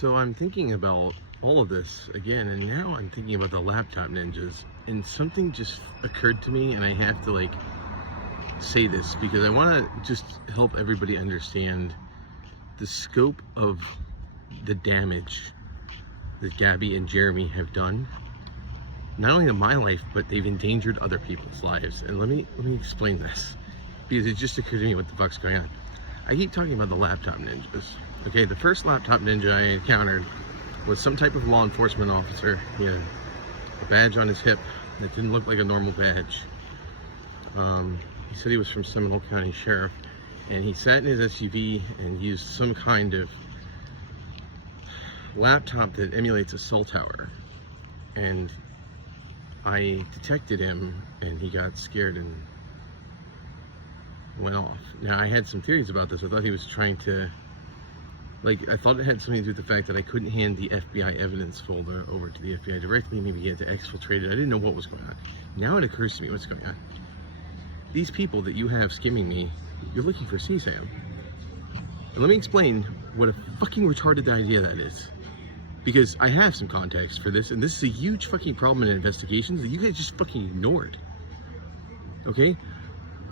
So I'm thinking about all of this again, and now I'm thinking about the laptop ninjas, and something just occurred to me, and I have to say this because I want to just help everybody understand the scope of the damage that Gabby and Jeremy have done, not only to my life, but they've endangered other people's lives. And let me explain this, because it just occurred to me what the fuck's going on. I keep talking about the laptop ninjas. Okay, the first laptop ninja I encountered was some type of law enforcement officer. He had a badge on his hip that didn't look like a normal badge. He said he was from Seminole County Sheriff, and he sat in his SUV and used some kind of laptop that emulates a cell tower. And I detected him, and he got scared and went off. Now, I had some theories about this. I thought he was trying to, I thought it had something to do with the fact that I couldn't hand the FBI evidence folder over to the FBI directly. Maybe he had to exfiltrate it. I didn't know what was going on. Now it occurs to me what's going on. These people that you have skimming me, you're looking for CSAM. And let me explain what a fucking retarded idea that is. Because I have some context for this, and this is a huge fucking problem in investigations that you guys just fucking ignored. Okay?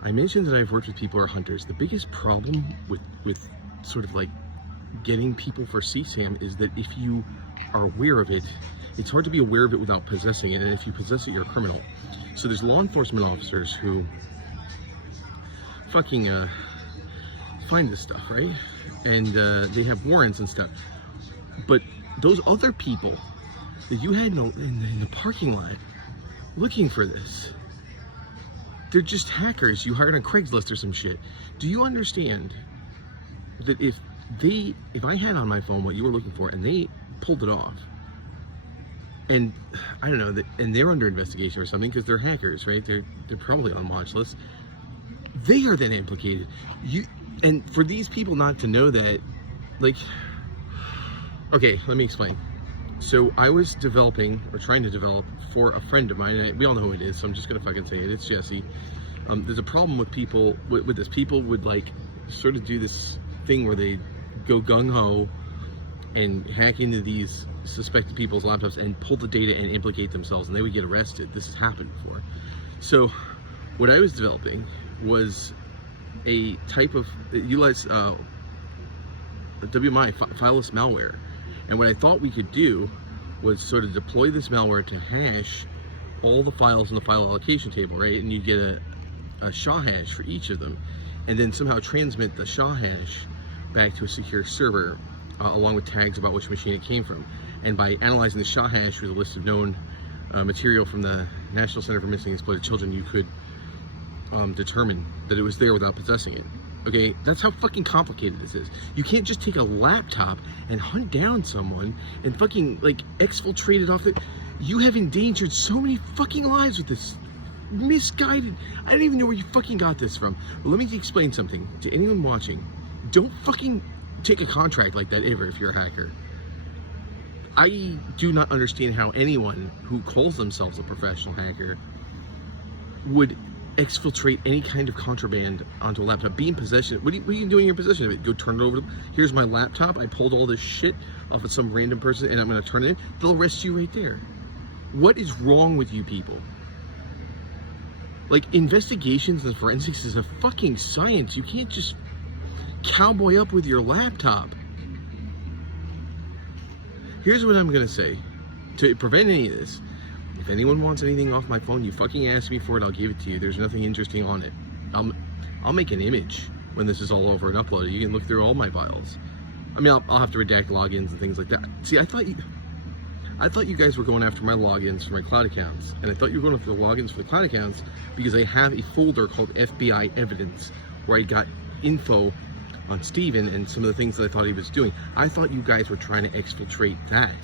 I mentioned that I've worked with people who are hunters. The biggest problem with sort of getting people for CSAM is that if you are aware of it, it's hard to be aware of it without possessing it, and if you possess it, you're a criminal. So there's law enforcement officers who fucking find this stuff, right? And they have warrants and stuff. But those other people that you had in the parking lot looking for this, they're just hackers you hired on Craigslist or some shit. Do you understand that if I had on my phone what you were looking for and they pulled it off, and I don't know, and they're under investigation or something because they're hackers, right? They're probably on watch lists. They are then implicated. And for these people not to know that, okay, let me explain. So I was developing, or trying to develop, for a friend of mine, and we all know who it is, so I'm just gonna fucking say it. It's Jesse. There's a problem with people with this. People would sort of do this thing where they go gung-ho and hack into these suspected people's laptops and pull the data and implicate themselves, and they would get arrested. This has happened before. So what I was developing was a type of utilize WMI, fileless malware. And what I thought we could do was sort of deploy this malware to hash all the files in the file allocation table, right? And you get a SHA hash for each of them, and then somehow transmit the SHA hash back to a secure server, along with tags about which machine it came from. And by analyzing the SHA hash with a list of known material from the National Center for Missing and Exploited Children, you could determine that it was there without possessing it. Okay, that's how fucking complicated this is. You can't just take a laptop and hunt down someone and fucking exfiltrate it off You have endangered so many fucking lives with this misguided. I don't even know where you fucking got this from. But let me explain something to anyone watching. Don't fucking take a contract like that ever if you're a hacker. I do not understand how anyone who calls themselves a professional hacker would exfiltrate any kind of contraband onto a laptop. Be in possession. What are you doing in your possession of it? Go turn it over. Here's my laptop. I pulled all this shit off of some random person and I'm going to turn it in. They'll arrest you right there. What is wrong with you people? Investigations and forensics is a fucking science. You can't just cowboy up with your laptop. Here's what I'm going to say to prevent any of this. If anyone wants anything off my phone, you fucking ask me for it, I'll give it to you. There's nothing interesting on it. I'll make an image when this is all over and uploaded. You can look through all my files. I mean, I'll have to redact logins and things like that. See, I thought you guys were going after my logins for my cloud accounts. And I thought you were going after the logins for the cloud accounts because I have a folder called FBI Evidence where I got info on Steven and some of the things that I thought he was doing. I thought you guys were trying to exfiltrate that.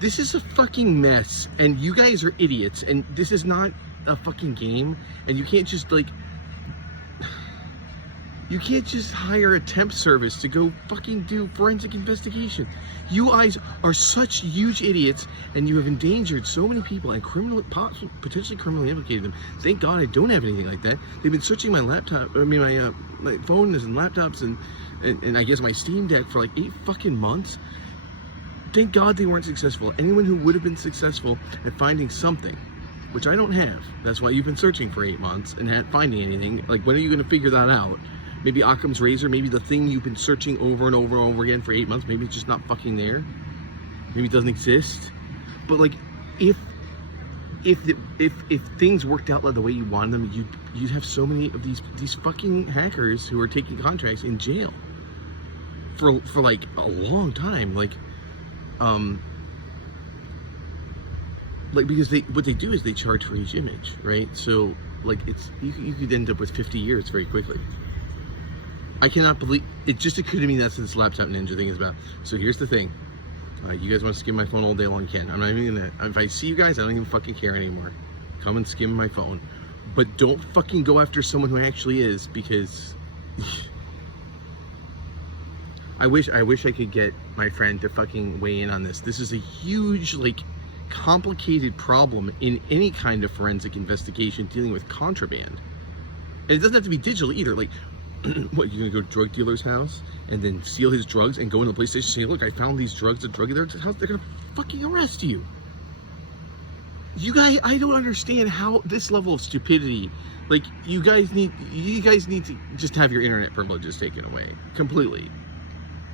This is a fucking mess, and you guys are idiots, and this is not a fucking game, and you can't just you can't just hire a temp service to go fucking do forensic investigation. You guys are such huge idiots, and you have endangered so many people and potentially criminally implicated them. Thank God I don't have anything like that. They've been searching my laptop, my phones and laptops and and I guess my Steam Deck for like 8 fucking months. Thank God they weren't successful. Anyone who would have been successful at finding something, which I don't have. That's why you've been searching for 8 months and not finding anything. Like, when are you going to figure that out? Maybe Occam's razor, maybe the thing you've been searching over and over and over again for 8 months, maybe it's just not fucking there. Maybe it doesn't exist. But like, if things worked out like the way you wanted them, you'd have so many of these fucking hackers who are taking contracts in jail for like a long time. Because what they do is they charge for each image, right? So like, you could end up with 50 years very quickly. I cannot believe it. Just occurred to me that's what this Laptop Ninja thing is about. So here's the thing. You guys want to skim my phone all day long, you can. I'm not even gonna, if I see you guys, I don't even fucking care anymore. Come and skim my phone. But don't fucking go after someone who actually is, because I wish I could get my friend to fucking weigh in on this. This is a huge, like, complicated problem in any kind of forensic investigation dealing with contraband. And it doesn't have to be digital either. Like, what, you're gonna go to a drug dealer's house and then steal his drugs and go into the police station and say, look, I found these drugs at drug dealer's house? They're gonna fucking arrest you. You guys, I don't understand how this level of stupidity, like, you guys need to just have your internet privileges taken away completely.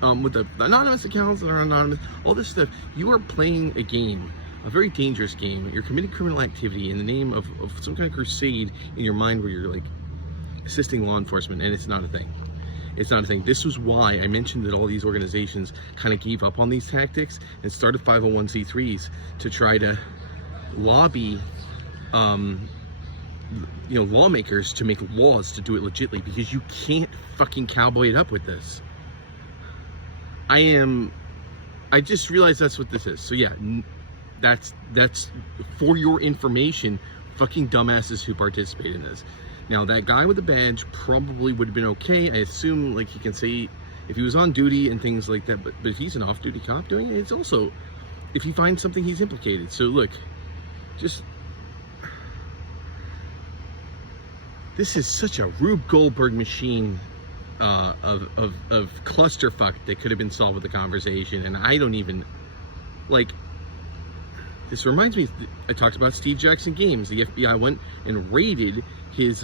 With the anonymous accounts that are anonymous, all this stuff, you are playing a game, a very dangerous game. You're committing criminal activity in the name of some kind of crusade in your mind where you're like assisting law enforcement, and it's not a thing. It's not a thing. This was why I mentioned that all these organizations kind of gave up on these tactics and started 501c3s to try to lobby lawmakers to make laws to do it legitimately, because you can't fucking cowboy it up with this. I just realized that's what this is. So yeah, that's for your information, fucking dumbasses who participate in this. Now, that guy with the badge probably would have been okay. I assume, like, he can say if he was on duty and things like that, but if he's an off-duty cop doing it, it's also, if he finds something, he's implicated. So look, this is such a Rube Goldberg machine of clusterfuck that could have been solved with a conversation, and I don't even, like, this reminds me, I talked about Steve Jackson Games. The FBI went and raided his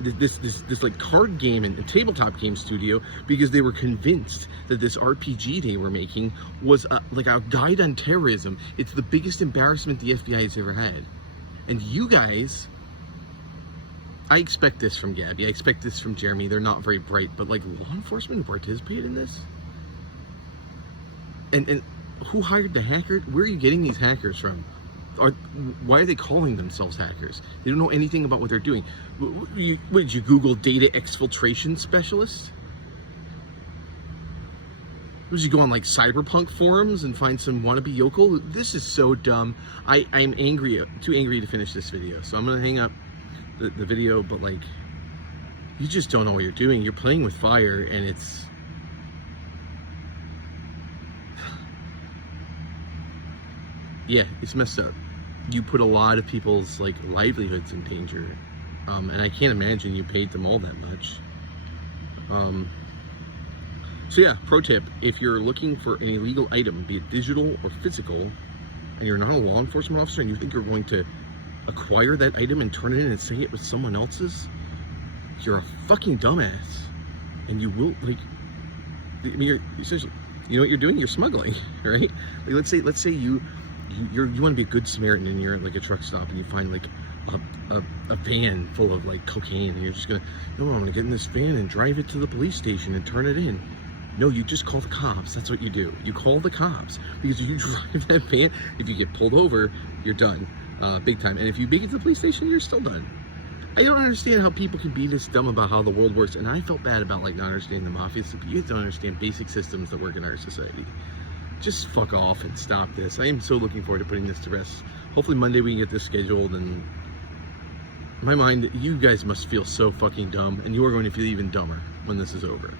this like card game and tabletop game studio because they were convinced that this RPG they were making was like a guide on terrorism. It's the biggest embarrassment the FBI has ever had. And you guys, I expect this from Gabby, I expect this from Jeremy. They're not very bright, but like, law enforcement who participated in this? And who hired the hacker? Where are you getting these hackers from? Why are they calling themselves hackers? They don't know anything about what they're doing. What did you Google data exfiltration specialist? Did you go on like cyberpunk forums and find some wannabe yokel? This is so dumb. I'm angry, too angry to finish this video. So I'm gonna hang up the video, but like, you just don't know what you're doing. You're playing with fire, and it's, yeah, it's messed up. You put a lot of people's like livelihoods in danger, and I can't imagine you paid them all that much. So yeah, pro tip, if you're looking for an illegal item, be it digital or physical, and you're not a law enforcement officer and you think you're going to acquire that item and turn it in and say it was someone else's, you're a fucking dumbass. And you will, like, I mean, you're essentially, you know what you're doing? You're smuggling, right? Like, let's say you want to be a good Samaritan and you're at like a truck stop and you find like a van full of like cocaine, and you're just gonna, no, I'm gonna get in this van and drive it to the police station and turn it in. No, you just call the cops. That's what you do. You call the cops, because if you drive that van, if you get pulled over, you're done, big time. And if you make it to the police station, you're still done. I don't understand how people can be this dumb about how the world works, and I felt bad about like not understanding the mafia. So you have to understand basic systems that work in our society. Just fuck off and stop this. I am so looking forward to putting this to rest. Hopefully Monday we can get this scheduled, and in my mind, you guys must feel so fucking dumb, and you are going to feel even dumber when this is over.